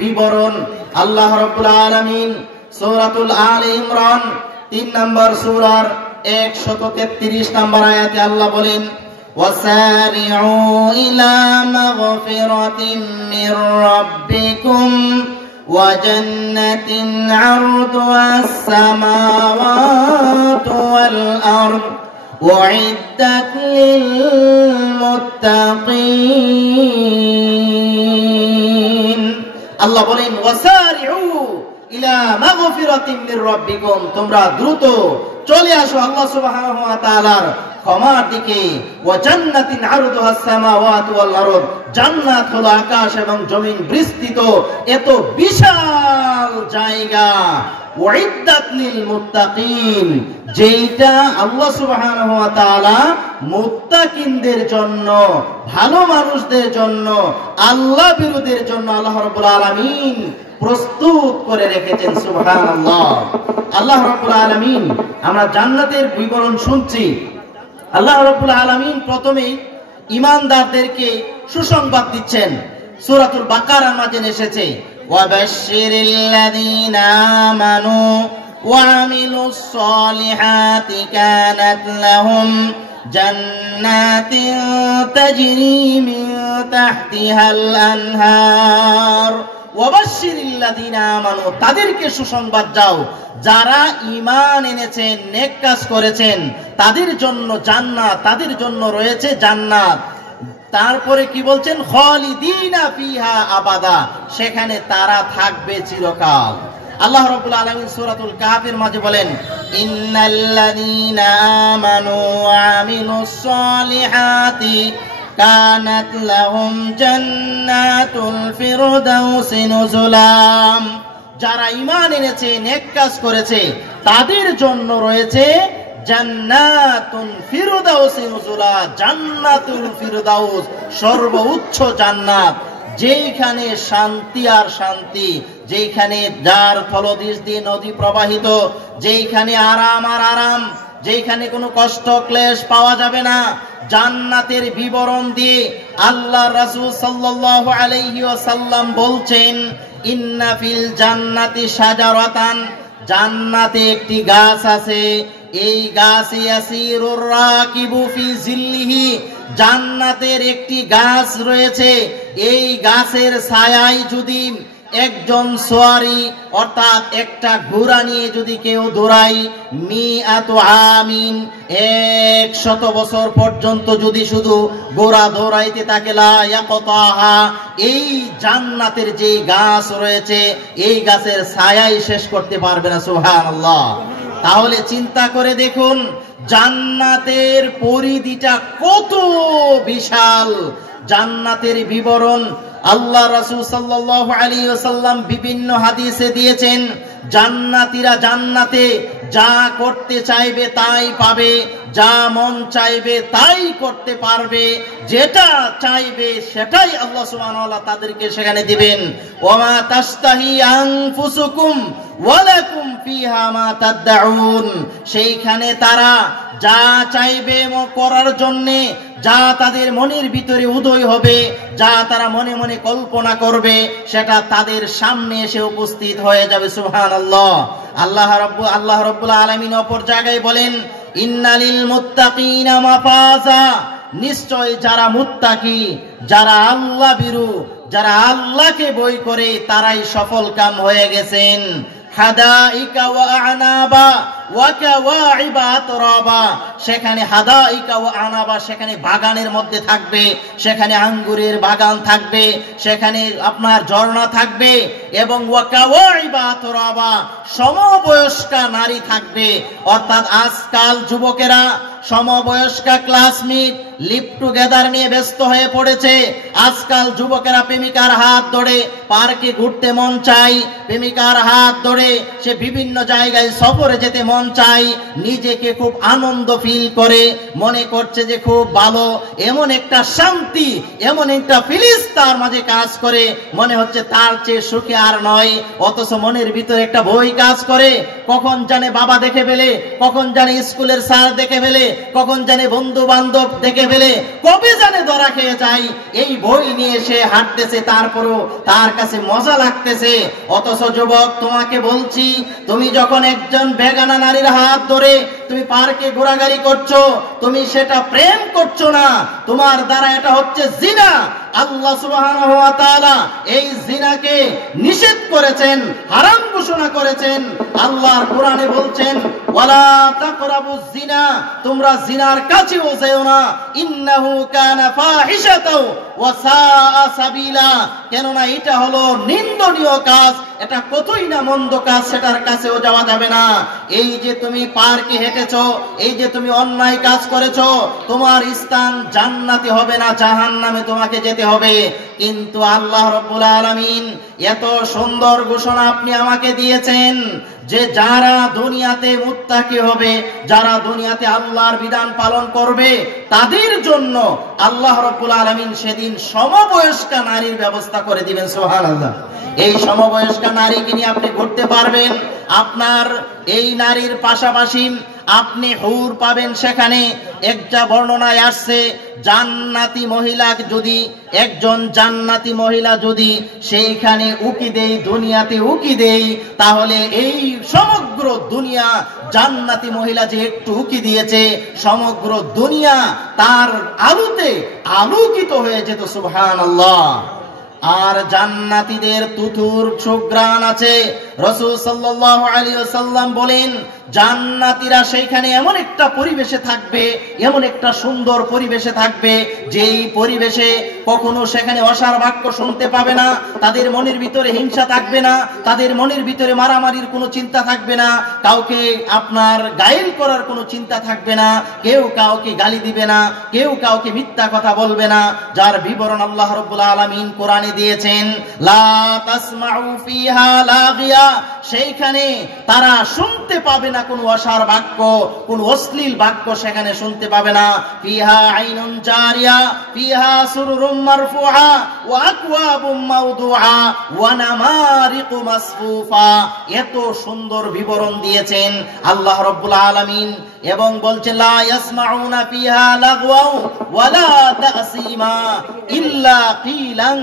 বিবরণ আল্লাহ রাব্বুল আলামিন সূরাতুল আলে ইমরান 3 নম্বর সূরার 133 নম্বর আয়াতে আল্লাহ বলেন وسارعوا إلى مغفرة من ربكم وجنة عرضها السماوات والأرض أعدت للمتقين الله বলেন وسارعوا إلى مغفرة من ربكم তোমরা দ্রুত চলে আসো আল্লাহ সুবহানাহু ওয়া তাআলার ক্ষমার দিকে ওয়া জান্নাতিন আরদুহাস সামাওয়াতু ওয়াল আরদ জান্নাত হলো আকাশ এবং জমিন বিস্তৃত এত বিশাল জায়গা উইদ্দাত লিল মুত্তাকিন যেটা আল্লাহ সুবহানাহু ওয়া তাআলা মুত্তাকিনদের জন্য ভালো মানুষদের জন্য আল্লাহ বিরোধীদের জন্য আল্লাহ রাব্বুল আলামিন প্রস্তুত করে রেখেছেন সুবহানাল্লাহ আল্লাহ রাব্বুল আলামিন আমরা জান্নাতের বিবরণ শুনছি আল্লাহ রাব্বুল আলামিন প্রথমে ঈমানদারদেরকে সুসংবাদ দিচ্ছেন সূরাতুল বাকারার মাঝে এসেছে ওয়াবাশশিরিল লাযিনা আমানু ওয়া আমিলুস সলিহাতি কানাত লাহুম জান্নাতিন তাজরি মিন তাহতিহাল আনহার ওয়াবাশশিরিল লাযিনা আমানু তাদেরকে সুসংবাদ দাও যারা ঈমান এনেছেন নেক কাজ করেছেন তাদের জন্য জান্নাত তাদের জন্য রয়েছে জান্নাত তারপরে কি বলছেন খালিদিনা ফিহা আবাদা সেখানে তারা থাকবে চিরকাল আল্লাহ রাব্বুল আলামিন সূরাতুল কাহফের মাঝে বলেন ইন্নাল্লাযীনা আমানু ওয়া আমিলুস সলিহাতি কানাত লাহুম জান্নাতুল ফিরদাউসি নুজুলাম যারা ঈমান এনেছে নেক কাজ করেছে তাদের জন্য রয়েছে জান্নাতুল ফিরদাউসি নুজুলা জান্নাতুল ফিরদাউস সর্বোচ্চ জান্নাত যেখানে শান্তি আর শান্তি যেখানে যার তলদেশ দিয়ে নদী প্রবাহিত যেখানে আরাম আর আরাম যেখানে কোনো কষ্ট ক্লেশ পাওয়া যাবে না জান্নাতের বিবরণ দিয়ে আল্লাহ রাসূল সাল্লাল্লাহু আলাইহি ওয়াসাল্লাম বলছেন ইন্না ফিল জান্নাতি শাজারাতান জান্নাতে একটি গাছ আছে এই গাছে ইয়াসিরুর রাকিবু ফি জিল্লিহি জান্নাতের একটি গাছ রয়েছে এই গাছের ছায়ায় যদি একজন সোয়ারি অর্থাৎ একটা ঘোড়া নিয়ে যদি কেউ দৌড়ায় মিআতু আমিন 100 বছর পর্যন্ত যদি শুধু ঘোড়া দৌড়াইতে থাকে লা ইয়াকতাহা এই জান্নাতের যে গাছ রয়েছে এই গাছের ছায়াই শেষ করতে পারবে না সুবহানাল্লাহ তাহলে চিন্তা করে দেখুন জান্নাতের পরিধিটা কত বিশাল জান্নাতের বিবরণ আল্লাহ রাসূল সাল্লাল্লাহু আলাইহি ওয়াসাল্লাম বিভিন্ন হাদিসে দিয়েছেন জান্নাতীরা জান্নাতে যা করতে চাইবে তাই পাবে যা মন চাইবে তাই করতে পারবে যেটা চাইবে সেটাই আল্লাহ সুবহানাহু ওয়া তাআলা তাদেরকে সেখানে দিবেন ওমা তাস্তাহি আনফুসুকুম ওয়ালাকুম ফিহা মা তাদউন সেইখানে তারা যা চাইবে করার জন্য যা তাদের মনের ভিতরে উদয় হবে যা তারা মনে মনে কল্পনা করবে সেটা তাদের সামনে এসে উপস্থিত হয়ে যাবে সুবহানাল্লাহ আল্লাহ রাব্বুল আলামিন অপর জায়গায় বলেন ইন্নালিল মুত্তাকিনা মাফাজা নিশ্চয় যারা মুত্তাকি যারা আল্লাহ ভীরু যারা আল্লাহকে ভয় করে তারাই সফল কাম হয়ে গেছেন হাদাইকা ওয়া আনাবা ওয়া কাওয়াইবা আতরাবা সেখানে হাদাইকা ওয়া আনাবা সেখানে বাগানের মধ্যে থাকবে সেখানে আঙ্গুরের বাগান থাকবে সেখানে আপনার ঝর্ণা থাকবে এবং ওয়া কাওয়াইবা আতরাবা সমবয়স্কা নারী থাকবে অর্থাৎ আজকাল যুবকেরা সমবয়স্কা ক্লাসমেট লিভ টুগেদার নিয়ে ব্যস্ত হয়ে পড়েছে আজকাল যুবকেরা প্রেমিকার হাত ধরে পার্কে ঘুরতে মন চায় প্রেমিকার হাত ধরে সে বিভিন্ন জায়গায় সফরে যেতে মন চায়, নিজেকে খুব আনন্দ ফিল করে, মনে করছে যে খুব ভালো, এমন একটা শান্তি, এমন একটা ফিলিংস তার মাঝে কাজ করে, মনে হচ্ছে তার চেয়ে সুখী আর নয়। অথচ মনের ভিতরে একটা ভয় কাজ করে, কখন জানে বাবা দেখে ফেলে, কখন জানে স্কুলের স্যার দেখে ফেলে, কখন জানে বন্ধু বান্ধব দেখে ফেলে, কবে জানে ধরা খেয়ে যায়। এই ভয় নিয়ে সে হাঁটতেছে, তারপরও তার কাছে মজা লাগতেছে। অথচ যুবক, তোমাকে বলছি, তুমি যখন একজন বেগানা নারীর হাত ধরে তুমি পার্কে ঘোরাঘুরি করছো, তুমি সেটা প্রেম করছো না, তোমার দ্বারা এটা হচ্ছে জিনা। আল্লাহ সুবহানাহু ওয়া তাআলা এই জিনাকে নিষেধ করেছেন, হারাম ঘোষণা করেছেন। আল্লাহর কোরআনে বলছেন, ওয়ালা তাকরাবুজ জিনা, তোমরা জিনার কাছেও যেও না, ইন্নাহু কানা ফাহিশাতাও ওয়া সাআ সাবিলা, কেননা এটা হলো নিন্দনীয় কাজ, এটা কতই না মন্দ কাজ, সেটার কাছেও যাওয়া যাবে না। এই যে তুমি পার্কে হেঁটেছো, এই যে তুমি অন্যায় কাজ করেছো, তোমার স্থান জান্নাতে হবে না, জাহান্নামে তোমাকে যেতে হবে। কিন্তু আল্লাহ রাব্বুল আলামিন এত সুন্দর ঘোষণা আপনি আমাকে দিয়েছেন যে যারা দুনিয়াতে মুত্তাকি হবে, যারা দুনিয়াতে আল্লাহর বিধান পালন করবে, তাদের জন্য আল্লাহ রাব্বুল আলামিন সেদিন সমবয়স্কা নারীর ব্যবস্থা করে দিবেন। সুবহানাল্লাহ। এই সমবয়স্কা নারীকে নিয়ে আপনি ঘুরতে পারবেন। আপনার এই নারীর পাশাপাশি আপনি হুর পাবেন। সেখানে একটা বর্ণনায় আসছে, জান্নাতি মহিলা যদি, একজন জান্নাতি মহিলা যদি সেইখানে উকি দেই, দুনিয়াতে উকি দেই, তাহলে এই সমগ্র দুনিয়া, জান্নাতি মহিলা যে একটু উকি দিয়েছে, সমগ্র দুনিয়া তার আলোতে আলোকিত হয়ে যেত। সুবহানাল্লাহ। আর জান্নাতীদের তুতুর সুঘ্রাণ আছে। রাসূল সাল্লাল্লাহু আলাইহি ওয়াসাল্লাম বলেন, জান্নাতীরা সেইখানে এমন একটা পরিবেশে থাকবে, এমন একটা সুন্দর পরিবেশে থাকবে, যেই পরিবেশে কখনো সেখানে অসার বাক্য শুনতে পাবে না, তাদের মনের ভিতরে হিংসা থাকবে না, তাদের মনের ভিতরে মারামারির কোনো চিন্তা থাকবে না, কাউকে আপনার গায়েল করার কোনো চিন্তা থাকবে না, কেউ কাউকে গালি দিবে না, কেউ কাউকে মিথ্যা কথা বলবে না, যার বিবরণ আল্লাহ রাব্বুল আলামিন কোরআনে দিয়েছেন। লা তাসমাউ ফিহা লাগিয়া, সেইখানে তারা শুনতে পাবে না কোনো অসার বাক্য, কোনো অশ্লীল বাক্য সেখানে শুনতে পাবে না। ফিহা আইনুন জারিয়া, ফিহা সুরুরুম মারফুআ ওয়া আকওয়াবুম মাওদুআ ওয়া নামারিকু মাসফুফা। এত সুন্দর বিবরণ দিয়েছেন আল্লাহ রাব্বুল আলামিন, এবং বলছেন, লা ইয়াসমাউনা ফিহা লাগওয়াও ওয়ালা তাসিমা ইল্লা কিলান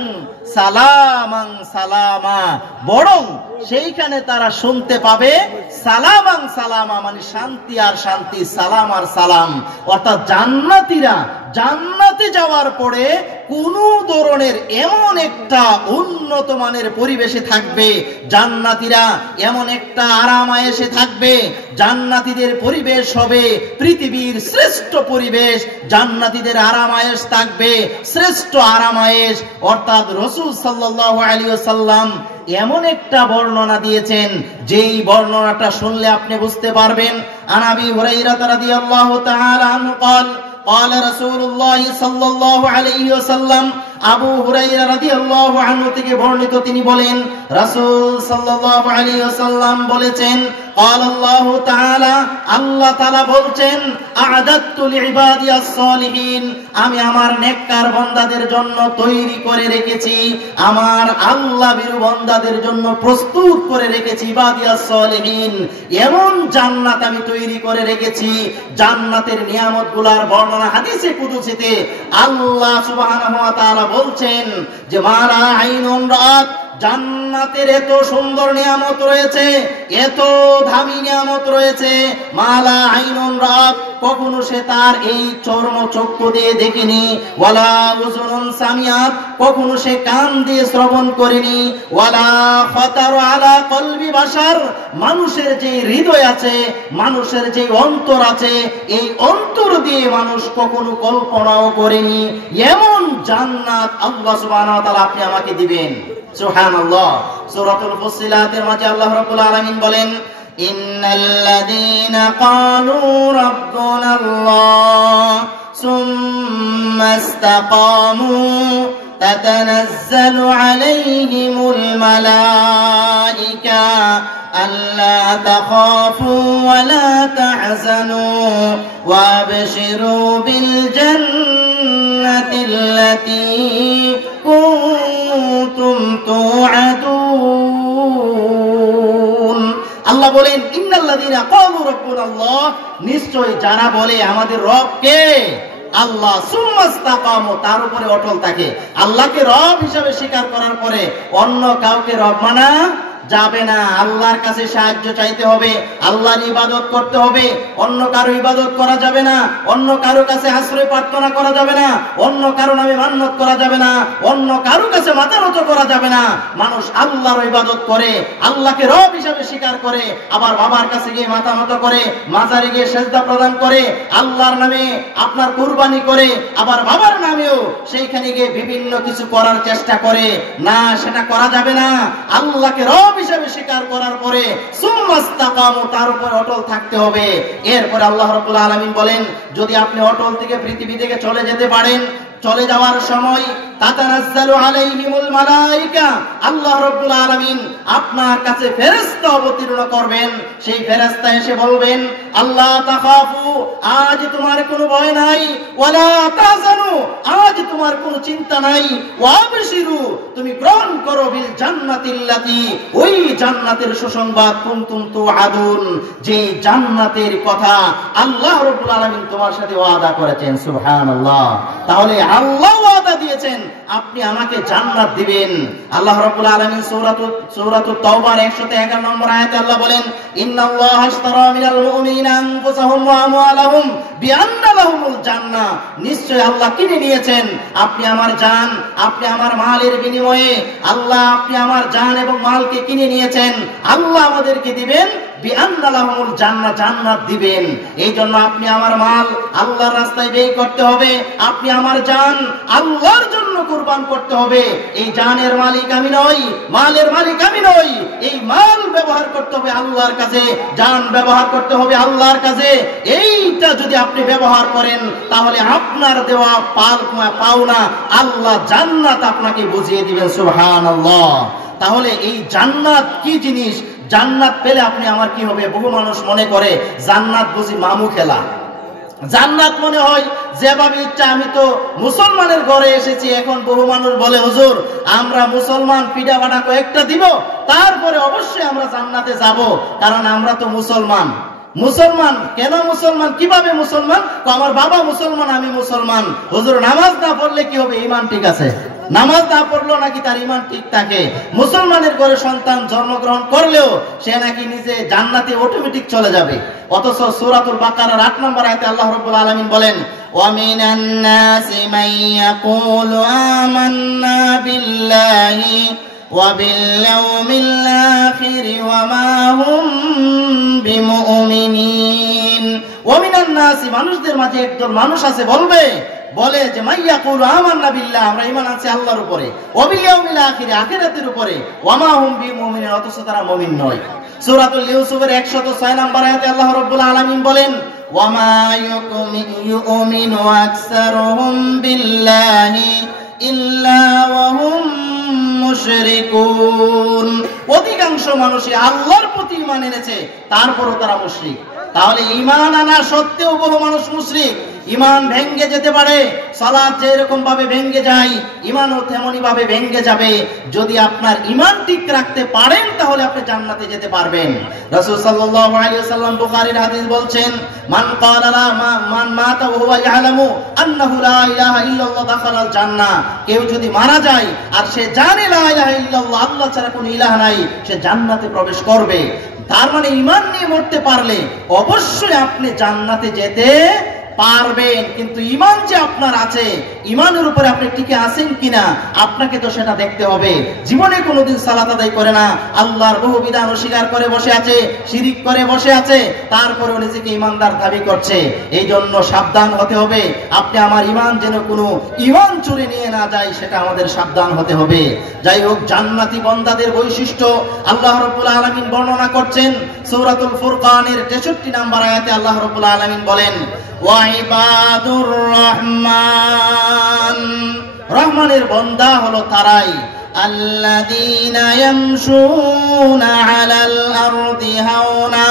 সালামান সালামা, বরং সেইখানে তারা শুনতে পাবে সালামান সালামা, মানে শান্তি আর শান্তি, সালাম আর সালাম। অর্থাৎ জান্নাতীরা জান্নাতে যাওয়ার পরে কোন ধরনের এমন একটা উন্নত মানের পরিবেশে থাকবে, জান্নাতীরা এমন একটা আরাম আয়েশে থাকবে, জান্নাতীদের পরিবেশ হবে পৃথিবীর শ্রেষ্ঠ পরিবেশ, জান্নাতীদের আরাম আয়েশ থাকবে শ্রেষ্ঠ আরাম আয়েশ। অর্থাৎ রাসূল সাল্লাল্লাহু আলাইহি ওয়াসাল্লাম এমন একটা বর্ণনা দিয়েছেন, যেই বর্ণনাটা শুনলে আপনি বুঝতে পারবেন। আনাবি হুরায়রা রাদিয়াল্লাহু তাআলা আনহু قال قال رسول الله صلى الله عليه وسلم, আবু হুরায়রা রাদিয়াল্লাহু আনহু থেকে বর্ণিত, তিনি বলেন, রাসূল সাল্লাল্লাহু আলাইহি ওয়াসাল্লাম বলেছেন, قال الله تعالى, আল্লাহ তাআলা বলছেন, আ'দাতু লিইবাদিয়াস সালিহিন, আমি আমার নেককার বান্দাদের জন্য তৈরি করে রেখেছি, আমার আল্লাহ ভীরু বান্দাদের জন্য প্রস্তুত করে রেখেছি, ইবাদিয়াস সালিহিন, এমন জান্নাত আমি তৈরি করে রেখেছি। জান্নাতের নিয়ামতগুলোর বর্ণনা হাদিসে কুদসিতে আল্লাহ সুবহানাহু ওয়া তাআলা বলছেন যে, মারা আইনুন রাত, জান্নাতের এত সুন্দর নিয়ামত রয়েছে, এত দামি নিয়ামত রয়েছে, মালা আইনুন রাত, কখনো সে তার এই চর্ম চক্ষু দিয়ে দেখেনি, ওয়ালা উযুনুন সামিআত, কখনো সে কান দিয়ে শ্রবণ করেনি, ওয়ালা খাতার আলা কলবি বাশার, মানুষের যে হৃদয় আছে, মানুষের যে অন্তর আছে, এই অন্তর দিয়ে মানুষ কখনো কল্পনাও করেনি, এমন জান্নাত আল্লাহ সুবহানাহু ওয়া তাআলা আপনি আমাকে দিবেন। সুবহানাল্লাহ। সূরাতুল ফুসিলাতের মাঝে আল্লাহ রাব্বুল আলামিন বলেন, ইন্নাল্লাযীনা ক্বালু রাব্বুনাল্লাহ সুম্মা ইসতাকামু তাতানাজ্জালু আলাইহিমুল মালাইকা ألا تخافوا ولا تحزنوا وأبشروا بالجنة التي كنتم توعدون আল্লাহ বলেন ইন্নাল্লাযীনা ক্বালু রাব্বুনাল্লাহ নিশ্চয় যারা বলে আমাদের রব কে আল্লাহ সুম্মাস্তাকামু তার উপরে অটল থাকে আল্লাহকে রব হিসেবে স্বীকার করার পরে অন্য কাউকে রব মানা যাবে না আল্লাহর কাছে সাহায্য চাইতে হবে আল্লাহর ইবাদত করতে হবে অন্য কারো ইবাদত করা যাবে না অন্য কারো কাছে আশ্রয় প্রার্থনা করা যাবে না অন্য কারো নামে মান্যত করা যাবে না অন্য কারো কাছে মাথা নত করা যাবে না মানুষ আল্লাহর ইবাদত করে আল্লাহকে রব হিসেবে স্বীকার করে আবার বাবার কাছে গিয়ে মাথা নত করে মাজারে গিয়ে সেজদা প্রদান করে আল্লাহর নামে আপনার কুরবানি করে আবার বাবার নামেও সেইখানে গিয়ে বিভিন্ন কিছু করার চেষ্টা করে না সেটা করা যাবে না আল্লাহকে রব হিসেবে স্বীকার করার পরে সুম্মাস্তাকামু তার উপর অটল থাকতে হবে এরপর আল্লাহ রাব্বুল আলামিন বলেন যদি আপনি অটল থেকে পৃথিবী থেকে চলে যেতে পারেন চলে যাওয়ার সময় তাতানাজ্জালু আলাইহিমুল মালায়েকা আল্লাহ রাব্বুল আলামিন আপনার কাছে ফেরেশতা অবতীর্ণ করবেন সেই ফেরেশতা এসে বলবেন আল্লাহ তাখাফু আজ তোমার কোনো ভয় নাই ওয়ালা তাহজানু আজ তোমার কোনো চিন্তা নাই ওয়াবশিরু তুমি গ্রহণ করো বিল জান্নাতিল্লাতী ওই জান্নাতের সুসংবাদ কুনতুম তুআদুন যে জান্নাতের কথা আল্লাহ রাব্বুল আলামিন তোমার সাথে ওয়াদা করেছেন সুবহানাল্লাহ তাহলে আল্লাহ ওয়াদা দিয়েছেন আপনি আমাকে জান্নাত দিবেন আল্লাহ রাব্বুল আলামিন সূরাতুত তাওবার 111 নম্বর আয়াতে আল্লাহ বলেন ইন্নাল্লাহা আশতারা মিনাল মুমিনিনা আনফুসাহুম ওয়া আমওয়ালাহুম বিআন্না লাহুমুল জান্নাহ নিশ্চয় আল্লাহ কিনে নিয়েছেন আপনি আমার জান আপনি আমার মালের বিনিময়ে আল্লাহ আপনি আমার জান এবং মালকে কিনে নিয়েছেন আল্লাহ আমাদেরকে দিবেন বিআন্না লাহুমুল জান্নাহ জান্নাত দিবেন এইজন্য আপনি আমার মাল আল্লাহর রাস্তায় ব্যয় করতে হবে আপনি আমার জান আল্লাহর জন্য কুরবান করতে হবে এই জানের মালিক আমি নই মালের মালিক আমি নই এই মাল ব্যবহার করতে হবে আল্লাহর কাছে জান ব্যবহার করতে হবে আল্লাহর কাছে এইটা যদি আপনি ব্যবহার করেন তাহলে আপনার দেওয়া পাওনা আল্লাহ জান্নাত আপনাকে বুঝিয়ে দিবেন সুবহানাল্লাহ তাহলে এই জান্নাত কি জিনিস জান্নাত পেলে আপনি আমার কি হবে বহু মানুষ মনে করে জান্নাত বুঝি মামু খেলা জান্নাত মনে হয় যেভাবে ইচ্ছা আমি তো মুসলমানের ঘরে এসেছি এখন বহু মানুষ বলে হুজুর আমরা মুসলমান পিঠা বাটা কয়েকটা দিব তারপরে অবশ্যই আমরা জান্নাতে যাব কারণ আমরা তো মুসলমান মুসলমান কেন মুসলমান কিভাবে মুসলমান আমার বাবা মুসলমান আমি মুসলমান হুজুর নামাজ না পড়লে কি হবে ঈমান ঠিক আছে নামাজ না পড়লো নাকি তার ঈমান ঠিক থাকে মুসলমানের ঘরে সন্তান জন্মগ্রহণ করলেও সে নাকি নিজে জান্নাতে অটোমেটিক চলে যাবে অথচ সূরাতুল বাকারার 8 নম্বর আয়াতে আল্লাহ রাব্বুল আলামিন বলেন ওয়া মিনান নাসি মান ইয়াকুলু আমান্না বিল্লাহি ওয়া বিল ইয়াউমিল আখির ওয়া মা হুম বিমুমিনিন ওয়া মিনান নাসি মানুষদের মাঝে একদল মানুষ আছে বলে যে মাইয়াকুলু আমান্না বিল্লাহ আমরা ঈমান আনছি আল্লাহর উপরে ওয়া বিল ইয়াউমিল আখির আখিরাতের উপরে ওয়া মা হুম বিমুমিনিন অথচ তারা মুমিন নয় সূরাতুল ইউসুফের 106 নম্বর আয়াতে আল্লাহ রাব্বুল আলামিন বলেন ওয়া মা ইউমিনু আকসারুহুম বিল্লাহি ইল্লা ওয়া হুম মুশরিকুন অধিকাংশ মানুষই আল্লাহর প্রতি ঈমান এনেছে তারপরও তারা মুশরিক তাহলে ঈমান আনা সত্ত্বেও বহু মানুষ মুশরিক ঈমান ভেঙে যেতে পারে সালাত যেরকম ভাবে ভেঙে যায় ঈমানও তেমনি ভাবে ভেঙে যাবে যদি আপনার ঈমান ঠিক রাখতে পারেন তাহলে আপনি জান্নাতে যেতে পারবেন রাসূল সাল্লাল্লাহু আলাইহি ওয়াসাল্লাম বুখারীর হাদিস বলছেন মান ক্বালা লা মান মাতা ওয়া হুয়া ইয়ালামু আন্নাহু লা ইলাহা ইল্লাল্লাহ দাখালাল জান্নাহ কেউ যদি মারা যায় আর সে জানে লা ইলাহা ইল্লাল্লাহ আল্লাহ ছাড়া কোনো ইলাহ নাই সে জান্নাতে প্রবেশ করবে তার মানে ঈমান নিয়ে মরতে পারলে অবশ্যই আপনি জান্নাতে যেতে পারবেন কিন্তু ঈমান যে আপনার আছে ঈমানের উপরে আপনি টিকে আছেন কিনা আপনাকে তো সেটা দেখতে হবে জীবনে কোনোদিন সালাত আদায় করে না আল্লাহর বহু বিধান অস্বীকার করে বসে আছে শিরিক করে বসে আছে তারপরেও নিজেকে ঈমানদার দাবি করছে এইজন্য সাবধান হতে হবে আপনি আমার ঈমান যেন কোনো ঈমান চুরি নিয়ে না যায় সেটা আমাদের সাবধান হতে হবে যাই হোক জান্নাতি বান্দাদের বৈশিষ্ট্য আল্লাহ রাব্বুল আলামিন বর্ণনা করছেন সূরাতুল ফুরকানের 63 নম্বর আয়াতে আল্লাহ রাব্বুল আলামিন বলেন ওয়াইবাদুর রহমান রহমানের বান্দা হলো তারাই আল্লাযীনা ইয়ামশুনা আলাল আরদি হাওনা,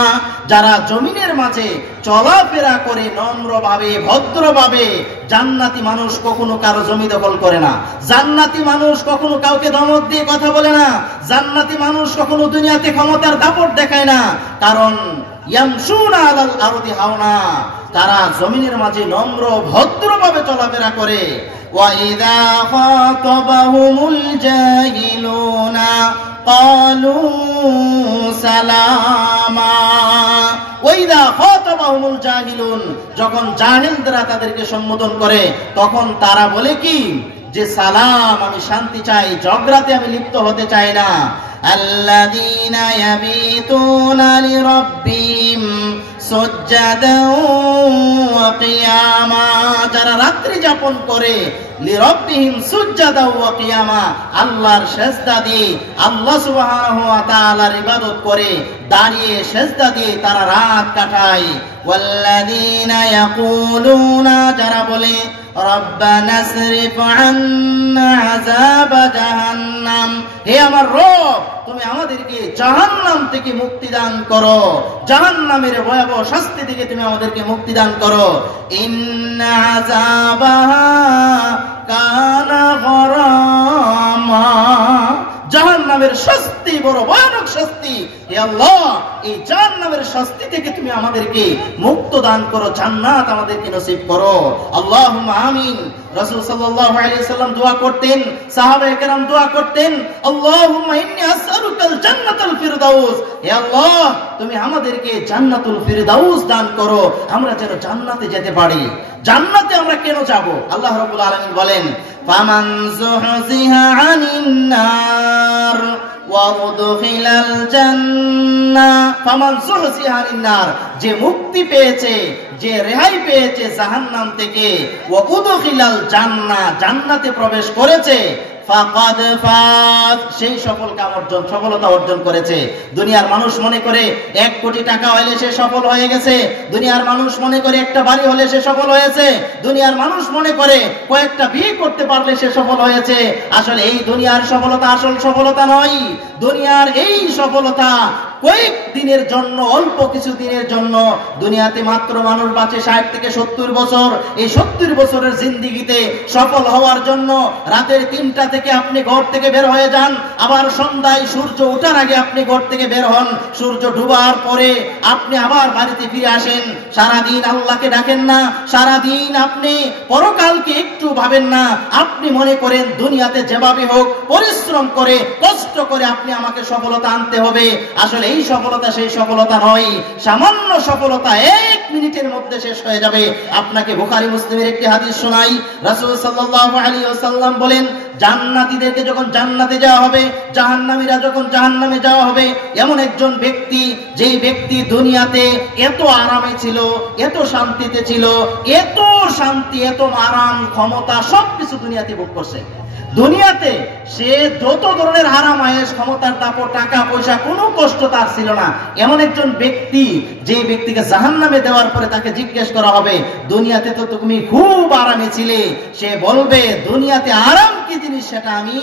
যারা জমিনের মাঝে চলাফেরা করে নম্রভাবে ভদ্রভাবে। জান্নাতি মানুষ কখনো কারো জমি দখল করে না, জান্নাতি মানুষ কখনো কাউকে ধমক দিয়ে কথা বলে না, জান্নাতি মানুষ কখনো দুনিয়াতে ক্ষমতার দাপট দেখায় না, কারণ ইয়ামশুনা আলাল আরদি হাওনা, তারা জমিনের মাঝে নম্র ভদ্রভাবে চলাফেরা করে। ওয়া ইযা খাতাবাহুমুল জাহিলুনা ক্বালু সালামা, ওয়া ইযা খাতাবাহুমুল জাহিলুন, যখন জাহিলরা তাদেরকে সম্বোধন করে তখন তারা বলে কি, যে সালাম, আমি শান্তি চাই, ঝগড়াতে আমি লিপ্ত হতে চাই না। আল্লাযীনা ইয়াবিতুনা লিরাব্বিহিম সুজদান ওয়া কিয়ামা, যারা রাত্রি যাপন করে লিরাব্বিহিম সুজদান ওয়া কিয়ামা, আল্লাহর সিজদা দিয়ে, আল্লাহ সুবহানাহু ওয়া তাআলার ইবাদত করে দাঁড়িয়ে সিজদা দিয়ে তারা রাত কাটায়। ওয়াল্লাযীনা ইয়াকুলুনা, যারা বলে রব্বানা সরিফ আন্না আযাব জাহান্নাম, হে আমার রব তুমি আমাদেরকে জাহান্নাম থেকে মুক্তি দান করো, জাহান্নামের ভয়াবহ শাস্তি থেকে তুমি আমাদেরকে মুক্তি দান করো। ইন্না আযাবাহা কানা গরামা, জাহান্নামের শাস্তি বড় ভয়ানক শাস্তি। হে আল্লাহ, এই জাহান্নামের শাস্তি থেকে তুমি আমাদেরকে মুক্ত দান করো, জান্নাত আমাদেরকে নসিব করো। আল্লাহুম্মা আমিন। রাসূল সাল্লাল্লাহু আলাইহি ওয়াসাল্লাম দোয়া করতেন, সাহাবায়ে কেরাম দোয়া করতেন, আল্লাহুম্মা ইন্নী আসআলুকাল জান্নাতুল ফিরদাউস, হে আল্লাহ তুমি আমাদেরকে জান্নাতুল ফিরদাউস দান করো, আমরা যেন জান্নাতে যেতে পারি। জান্নাতে আমরা কেন যাব? আল্লাহ রাব্বুল আলামিন বলেন, ফামান যুহজিহা আনিন নার ওয়া উদখিলাল জান্নাহ, ফামান যুহজিহা আনিন নার, যে মুক্তি পেয়েছে, যে রেহাই পেয়েছে জাহান্নাম থেকে, ওয়া উদখিলাল জান্নাহ, জান্নাতে প্রবেশ করেছে, ফাকাদ ফাত, সেই সফলতা অর্জন করেছে। দুনিয়ার মানুষ মনে করে 1 কোটি টাকা হলে সে সফল হয়ে গেছে, দুনিয়ার মানুষ মনে করে একটা বাড়ি হলে সে সফল হয়েছে, দুনিয়ার মানুষ মনে করে কয়েকটা বিয়ে করতে পারলে সে সফল হয়েছে। আসলে এই দুনিয়ার সফলতা আসল সফলতা নয়। দুনিয়ার এই সফলতা কয়েক দিনের জন্য, অল্প কিছু দিনের জন্য। দুনিয়াতে মাত্র মানুষ বাঁচে 60 থেকে 70 বছর। এই 70 বছরের জিন্দেগিতে সফল হওয়ার জন্য রাতের 3টা থেকে আপনি ঘর থেকে বের হয়ে যান, আবার সন্ধ্যায় সূর্য ওঠার আগে আপনি ঘর থেকে বের হন, সূর্য ডুবার পরে আপনি আবার বাড়িতে ফিরে আসেন। সারাদিন আল্লাহকে ডাকেন না, সারাদিন আপনি পরকালকে একটু ভাবেন না। আপনি মনে করেন দুনিয়াতে যেভাবে হোক পরিশ্রম করে, কষ্ট করে আপনি আমাকে সফলতা আনতে হবে। আসলে এই সফলতা সেই সফলতা নয়। সামান্য সফলতা 1 মিনিটের মধ্যে শেষ হয়ে যাবে। আপনাকে বুখারী মুসলিমের একটি হাদিস শোনাই। রাসূল সাল্লাল্লাহু আলাইহি ওয়াসাল্লাম বলেন, জান্নাতীদেরকে যখন জান্নাতে যাওয়া হবে, জাহান্নামীরা যখন জাহান্নামে যাওয়া হবে, এমন একজন ব্যক্তি, যেই ব্যক্তি দুনিয়াতে এত আরামে ছিল, এত শান্তিতে ছিল, এত শান্তি, এত আরাম, ক্ষমতা সবকিছু দুনিয়াতে ভোগ করছে। দুনিয়াতে সে যত ধরনের হারাম আয়েশ, ক্ষমতার দাপট, টাকা পয়সা, কোনো কষ্ট তার ছিল না। এমন একজন ব্যক্তি, যে ব্যক্তিকে জাহান্নামে দেওয়ার পরে তাকে জিজ্ঞেস করা হবে, দুনিয়াতে তো তুমি খুব আরামে ছিলে, সে বলবে দুনিয়াতে আরাম কি জিনিস সেটা আমি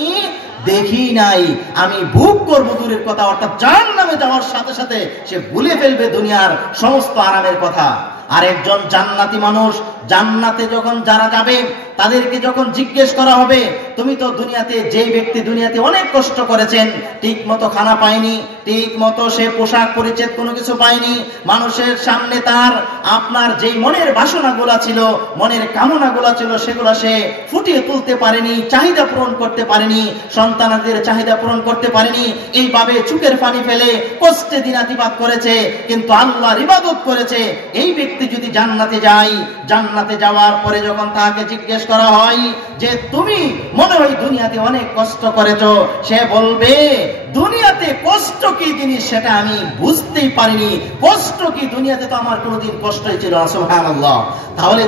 দেখি নাই, আমি ভোগ করব দূরের কথা। অর্থাৎ জাহান্নামে যাওয়ার সাথে সাথে সে ভুলে ফেলবে দুনিয়ার সমস্ত আরামের কথা। আর একজন জান্নাতি মানুষ, জান্নাতে যখন যারা যাবে তাদেরকে যখন জিজ্ঞেস করা হবে, তুমি তো দুনিয়াতে, যেই ব্যক্তি দুনিয়াতে অনেক কষ্ট করেছেন, ঠিক মতো খানা পায়নি, ঠিক মতো সে পোশাক পরিচ্ছদ কোনো কিছু পায়নি, মানুষের সামনে তার আপনার যেই মনের বাসনাগুলা ছিল, মনের কামনাগুলা ছিল, সেগুলা সে ফুটিয়ে তুলতে পারেনি, চাহিদা পূরণ করতে পারেনি, সন্তানদের চাহিদা পূরণ করতে পারেনি। এইভাবে চোখের পানি ফেলে কষ্টে দিনাতিপাত করেছে, কিন্তু আল্লাহর ইবাদত করেছে। এই ব্যক্তি যদি জান্নাতে যায়, জান্নাতে যাওয়ার পরে যখন তাকে জিজ্ঞেস করা হয় যে তুমি মনে হয় দুনিয়াতে অনেক কষ্ট করেছো, সে বলবে দুনিয়াতে কষ্ট কি জিনিস সেটা আমি বুঝতেই পারিনি, কষ্ট কি দুনিয়াতে তো আমার কোনোদিন কষ্টই ছিল না। সুবহানাল্লাহ। তাহলে